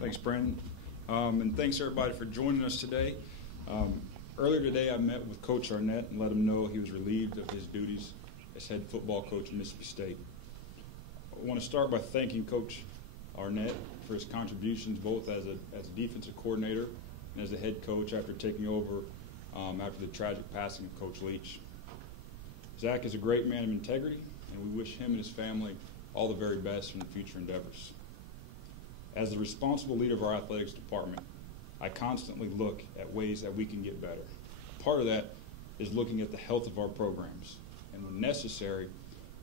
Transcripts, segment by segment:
Thanks, Brandon. And thanks, everybody, for joining us today. Earlier today, I met with Coach Arnett and let him know he was relieved of his duties as head football coach at Mississippi State. I want to start by thanking Coach Arnett for his contributions both as a defensive coordinator and as a head coach after taking over after the tragic passing of Coach Leach. Zach is a great man of integrity, and we wish him and his family all the very best in future endeavors. As the responsible leader of our athletics department, I constantly look at ways that we can get better. Part of that is looking at the health of our programs, and when necessary,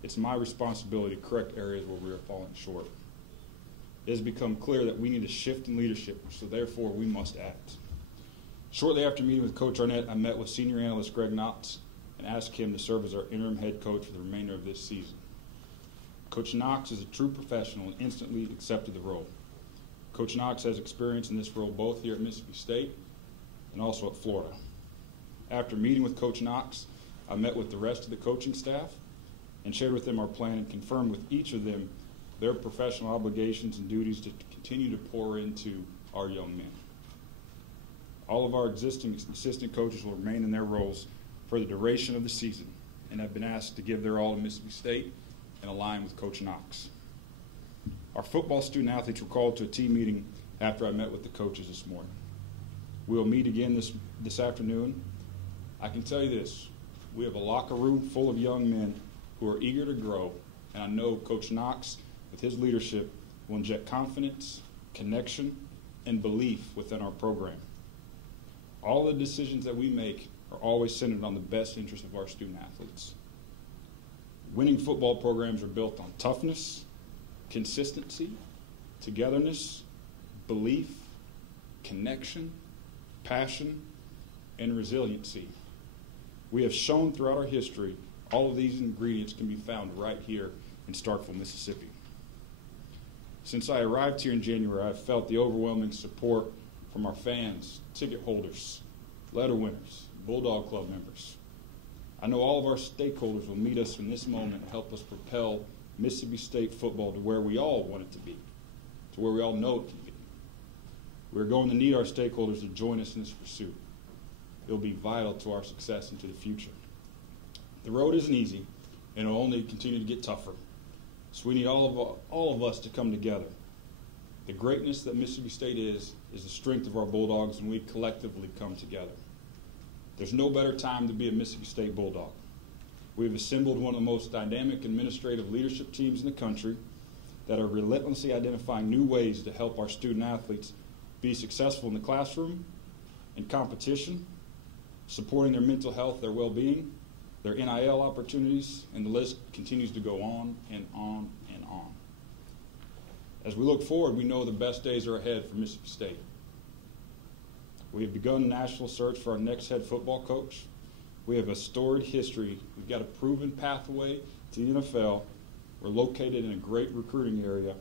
it's my responsibility to correct areas where we are falling short. It has become clear that we need a shift in leadership, so therefore we must act. Shortly after meeting with Coach Arnett, I met with senior analyst Greg Knox and asked him to serve as our interim head coach for the remainder of this season. Coach Knox is a true professional and instantly accepted the role. Coach Knox has experience in this role both here at Mississippi State and also at Florida. After meeting with Coach Knox, I met with the rest of the coaching staff and shared with them our plan and confirmed with each of them their professional obligations and duties to continue to pour into our young men. All of our existing assistant coaches will remain in their roles for the duration of the season and have been asked to give their all to Mississippi State and align with Coach Knox. Our football student athletes were called to a team meeting after I met with the coaches this morning. We will meet again this afternoon. I can tell you this, we have a locker room full of young men who are eager to grow, and I know Coach Knox, with his leadership, will inject confidence, connection, and belief within our program. All the decisions that we make are always centered on the best interest of our student athletes. Winning football programs are built on toughness, consistency, togetherness, belief, connection, passion, and resiliency. We have shown throughout our history all of these ingredients can be found right here in Starkville, Mississippi. Since I arrived here in January, I've felt the overwhelming support from our fans, ticket holders, letter winners, Bulldog Club members. I know all of our stakeholders will meet us in this moment and help us propel Mississippi State football to where we all want it to be, to where we all know it can be. We're going to need our stakeholders to join us in this pursuit. It will be vital to our success into the future. The road isn't easy, and it will only continue to get tougher. So we need all of us to come together. The greatness that Mississippi State is the strength of our Bulldogs, and we collectively come together. There's no better time to be a Mississippi State Bulldog. We've assembled one of the most dynamic administrative leadership teams in the country that are relentlessly identifying new ways to help our student athletes be successful in the classroom, in competition, supporting their mental health, their well-being, their NIL opportunities, and the list continues to go on and on and on. As we look forward, we know the best days are ahead for Mississippi State. We have begun a national search for our next head football coach. We have a storied history. We've got a proven pathway to the NFL. We're located in a great recruiting area,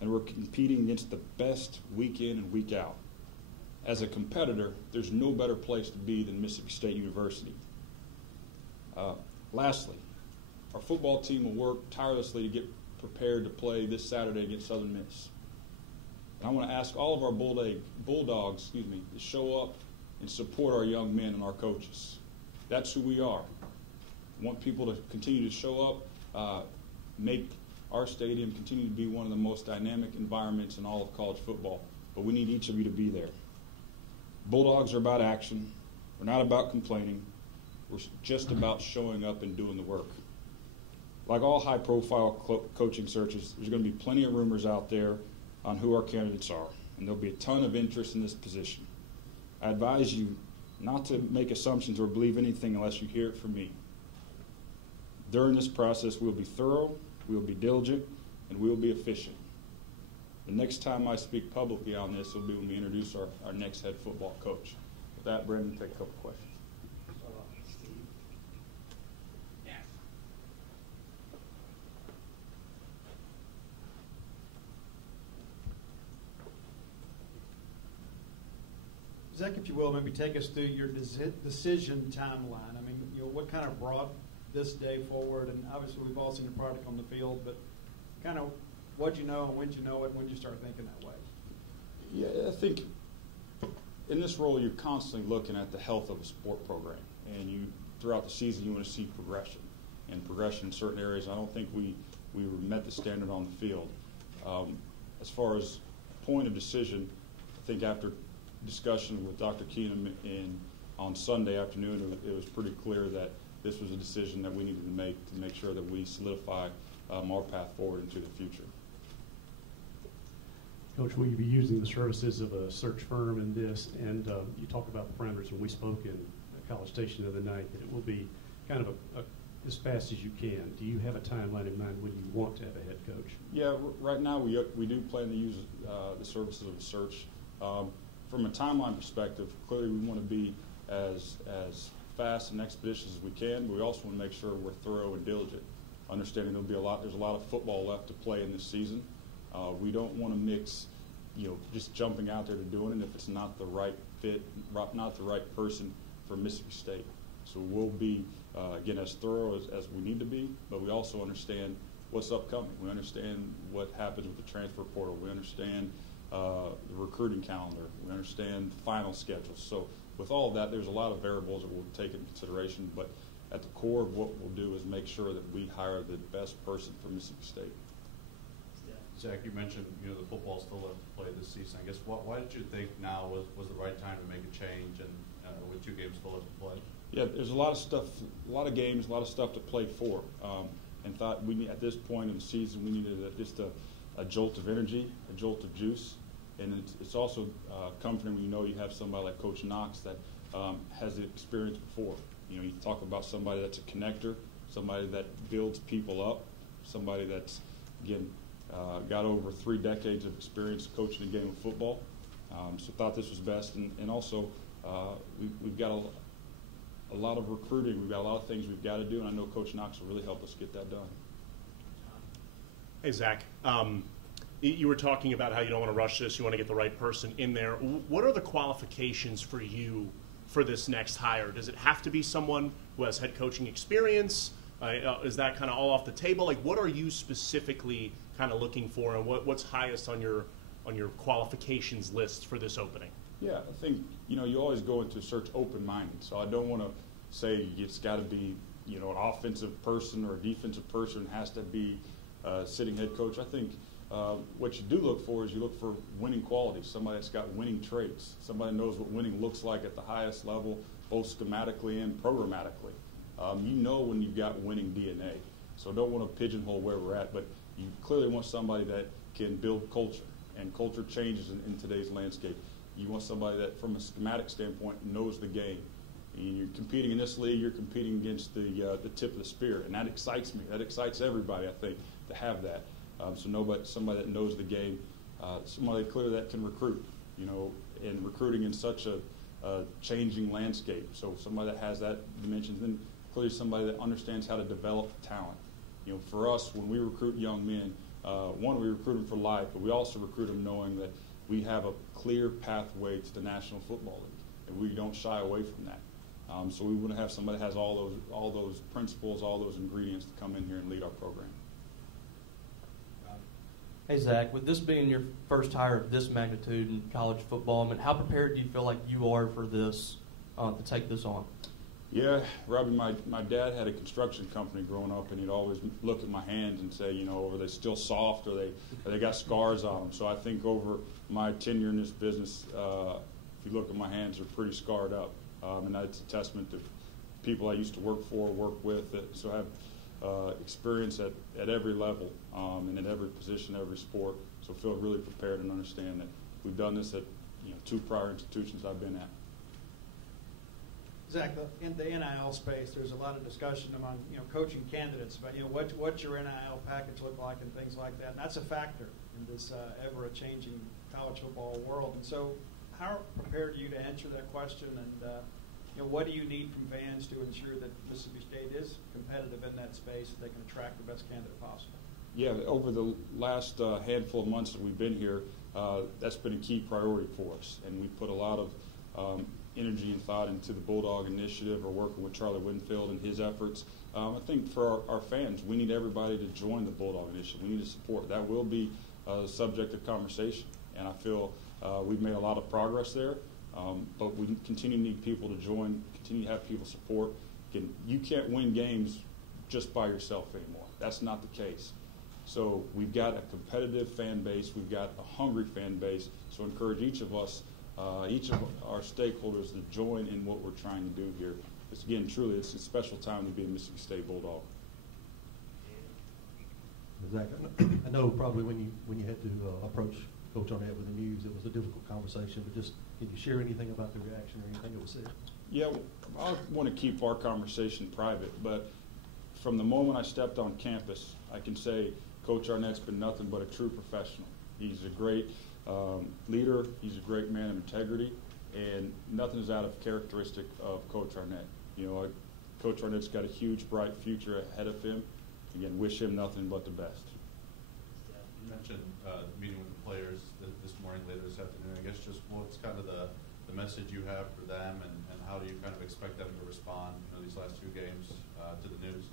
and we're competing against the best week in and week out. As a competitor, there's no better place to be than Mississippi State University. Lastly, our football team will work tirelessly to get prepared to play this Saturday against Southern Miss. And I want to ask all of our Bulldogs to show up and support our young men and our coaches. That's who we are. I want people to continue to show up, make our stadium continue to be one of the most dynamic environments in all of college football. But we need each of you to be there. Bulldogs are about action. We're not about complaining. We're just about showing up and doing the work. Like all high-profile coaching searches, there's going to be plenty of rumors out there on who our candidates are, and there'll be a ton of interest in this position. I advise you not to make assumptions or believe anything unless you hear it from me. During this process, we'll be thorough, we'll be diligent, and we'll be efficient. The next time I speak publicly on this will be when we introduce our next head football coach. With that, Brendan, take a couple questions. Zach, if you will, maybe take us through your decision timeline. I mean, what kind of brought this day forward? And obviously, we've all seen the product on the field, but kind of what'd you know and when did you know it, and when did you start thinking that way? Yeah, I think in this role you're constantly looking at the health of a sport program, and throughout the season you want to see progression, and progression in certain areas. I don't think we met the standard on the field. As far as point of decision, I think after discussion with Dr. Keenum on Sunday afternoon, it was pretty clear that this was a decision that we needed to make sure that we solidify our path forward into the future. Coach, will you be using the services of a search firm in this? And you talk about the parameters when we spoke in College Station the other night, that it will be kind of as fast as you can. Do you have a timeline in mind when you want to have a head coach? Yeah, right now we do plan to use the services of a search. From a timeline perspective, clearly we want to be as fast and expeditious as we can, but we also want to make sure we're thorough and diligent, understanding there's a lot of football left to play in this season. We don't want to mix, just jumping out there to doing it if it's not the right fit, not the right person for Mississippi State. So we'll be, again, as thorough as we need to be, but we also understand what's upcoming. We understand what happens with the transfer portal. We understand the recruiting calendar. We understand the final schedule. So with all of that, there's a lot of variables that we'll take into consideration, but at the core of what we'll do is make sure that we hire the best person for Mississippi State. Zach, you mentioned the football still left to play this season. I guess why did you think now was the right time to make a change, and with 2 games still left to play? Yeah, there's a lot of stuff, a lot of games, a lot of stuff to play for, and thought at this point in the season we needed just a jolt of energy, a jolt of juice, and it's also comforting when you have somebody like Coach Knox that has the experience before. You talk about somebody that's a connector, somebody that builds people up, somebody that's, again, got over 3 decades of experience coaching the game of football. So thought this was best, and also we've got a lot of recruiting. We've got a lot of things we've got to do, and I know Coach Knox will really help us get that done. Hey, Zach. You were talking about how you don't want to rush this. You want to get the right person in there. What are the qualifications for you for this next hire? Does it have to be someone who has head coaching experience? Is that kind of all off the table? Like, what are you specifically kind of looking for, and what's highest on your qualifications list for this opening? Yeah, I think you always go into search open-minded. So I don't want to say it's got to be an offensive person or a defensive person has to be a sitting head coach. I think what you do look for is you look for winning qualities, somebody that's got winning traits, somebody knows what winning looks like at the highest level, both schematically and programmatically. When you've got winning DNA. So I don't want to pigeonhole where we're at, but you clearly want somebody that can build culture, and culture changes in today's landscape. You want somebody that, from a schematic standpoint, knows the game. And you're competing in this league, you're competing against the tip of the spear, and that excites me. That excites everybody, I think, to have that. Somebody that knows the game, somebody clearly that can recruit, and recruiting in such a changing landscape. So somebody that has that dimension, then clearly somebody that understands how to develop talent. For us, when we recruit young men, we recruit them for life, but we also recruit them knowing that we have a clear pathway to the National Football League, and we don't shy away from that. So we want to have somebody that has all those principles, all those ingredients to come in here and lead our program. Hey, Zach, with this being your first hire of this magnitude in college football, how prepared do you feel like you are for this, to take this on? Yeah, Robbie, my dad had a construction company growing up, and he'd always look at my hands and say, are they still soft, or they got scars on them? So I think over my tenure in this business, if you look at my hands, they're pretty scarred up. And that's a testament to people I used to work with, so I have experience at every level and at every position, every sport. So feel really prepared and understand that we've done this at 2 prior institutions I've been at. Zach, in the NIL space, there's a lot of discussion among coaching candidates about what's your NIL package look like and things like that, and that's a factor in this ever-changing college football world. And so, how prepared are you to answer that question, and what do you need from fans to ensure that Mississippi State is competitive in that space, that they can attract the best candidate possible? Yeah, over the last handful of months that we've been here, that's been a key priority for us, and we put a lot of energy and thought into the Bulldog Initiative, or working with Charlie Winfield and his efforts. I think for our fans, we need everybody to join the Bulldog Initiative. We need to support. That will be a subject of conversation. And I feel we've made a lot of progress there, but we continue to need people to join, continue to have people support. Again, you can't win games just by yourself anymore. That's not the case. So we've got a competitive fan base. We've got a hungry fan base. So encourage each of us, each of our stakeholders to join in what we're trying to do here. Because again, truly, it's a special time to be a Mississippi State Bulldog. Zach, I know probably when you had to approach Coach Arnett with the news, it was a difficult conversation, but just can you share anything about the reaction or anything that was said? Yeah, I want to keep our conversation private, but from the moment I stepped on campus, I can say Coach Arnett's been nothing but a true professional. He's a great leader. He's a great man of integrity, and nothing is out of characteristic of Coach Arnett. You know, Coach Arnett's got a huge, bright future ahead of him. Again, wish him nothing but the best. You mentioned meeting with the players this morning, later this afternoon. I guess just what's kind of the message you have for them, and how do you kind of expect them to respond, these last 2 games to the news?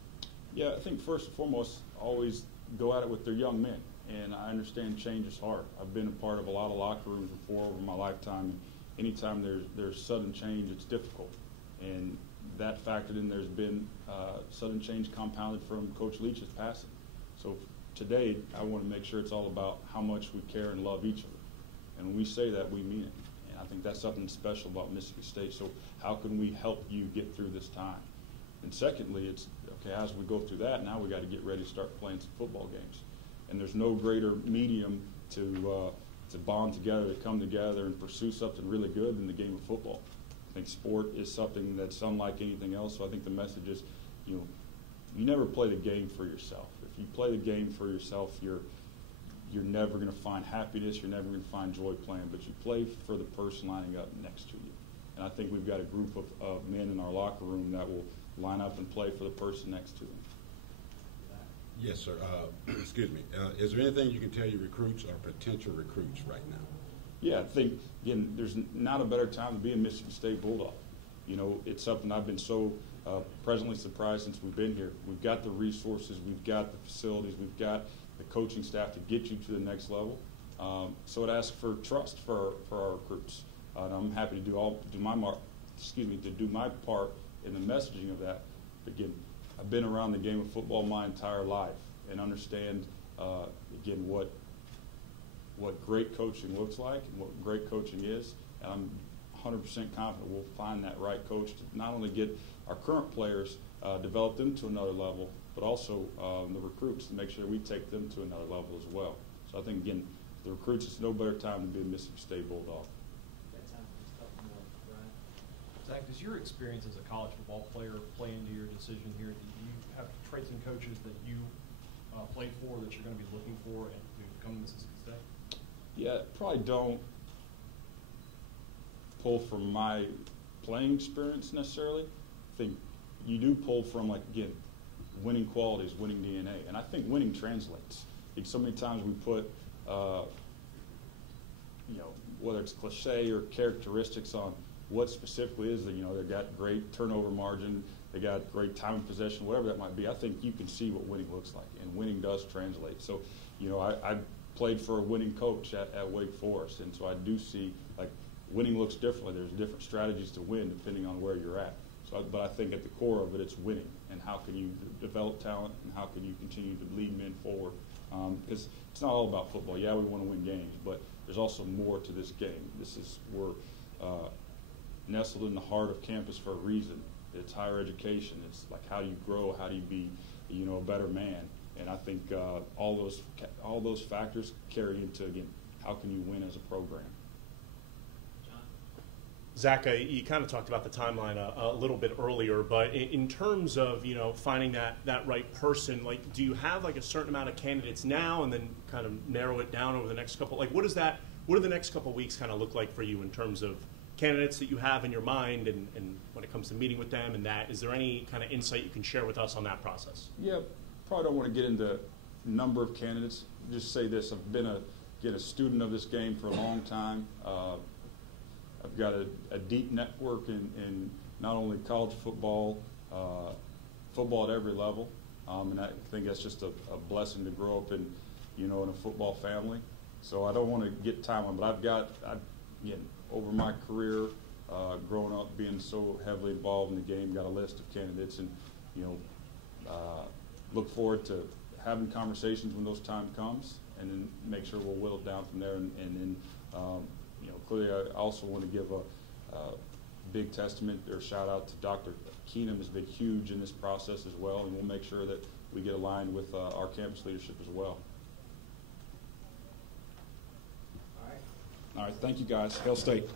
Yeah, I think first and foremost, always go at it with their young men. And I understand change is hard. I've been a part of a lot of locker rooms before over my lifetime. Anytime there's sudden change, it's difficult. And that factored in, there's been sudden change compounded from Coach Leach's passing. So today, I want to make sure it's all about how much we care and love each other. And when we say that, we mean it. And I think that's something special about Mississippi State. So how can we help you get through this time? And secondly, it's, okay, as we go through that, now we got to get ready to start playing some football games. And there's no greater medium to bond together, to come together and pursue something really good than the game of football. I think sport is something that's unlike anything else. So I think the message is, you never play the game for yourself. If you play the game for yourself, you're never going to find happiness. You're never going to find joy playing. But you play for the person lining up next to you. And I think we've got a group of men in our locker room that will line up and play for the person next to them. Yes, sir. Excuse me. Is there anything you can tell your recruits or potential recruits right now? Yeah, I think, again, there's not a better time to be a Mississippi State Bulldog. It's something I've been so pleasantly surprised since we've been here. We've got the resources, we've got the facilities, we've got the coaching staff to get you to the next level. So it asks for trust for our recruits. And I'm happy to do my part in the messaging of that. But again, I've been around the game of football my entire life and understand, again, what great coaching looks like and what great coaching is. And I'm 100% confident we'll find that right coach to not only get our current players, develop them to another level, but also the recruits to make sure we take them to another level as well. So I think, again, the recruits, it's no better time to be a Mississippi State Bulldog. Zach, does your experience as a college football player play into your decision here? Do you have traits and coaches that you played for that you're going to be looking for and to come to Mississippi State? Yeah, probably don't pull from my playing experience necessarily. I think you do pull from, like, again, winning qualities, winning DNA. And I think winning translates. I think so many times we put, whether it's cliche or characteristics on what specifically is that, they've got great turnover margin, they got great time of possession, whatever that might be. I think you can see what winning looks like, and winning does translate. So, I played for a winning coach at Wake Forest, and so I do see, like, winning looks differently. There's different strategies to win depending on where you're at. So, but I think at the core of it, it's winning, and how can you develop talent, and how can you continue to lead men forward. Because it's not all about football. Yeah, we want to win games, but there's also more to this game. We're nestled in the heart of campus for a reason. It's higher education. It's like, how do you grow? How do you be, a better man? And I think all those factors carry into, again, how can you win as a program? Zach, you kind of talked about the timeline a little bit earlier, but in terms of, finding that right person, like, do you have, like, a certain amount of candidates now and then kind of narrow it down over the next couple? Like, what do the next couple weeks kind of look like for you in terms of candidates that you have in your mind, and when it comes to meeting with them and that? Is there any kind of insight you can share with us on that process? Yeah, probably don't want to get into number of candidates. Just say this: I've been a student of this game for a long time. I've got a deep network in not only college football, football at every level, and I think that's just a blessing to grow up in, in a football family. So I don't want to get time on, but again, over my career, growing up, being so heavily involved in the game, got a list of candidates, and look forward to having conversations when those time comes, and then make sure we'll whittle it down from there. And then, clearly, I also want to give a big testament or shout out to Dr. Keenum has been huge in this process as well, and we'll make sure that we get aligned with our campus leadership as well. All right, thank you guys. Hail State.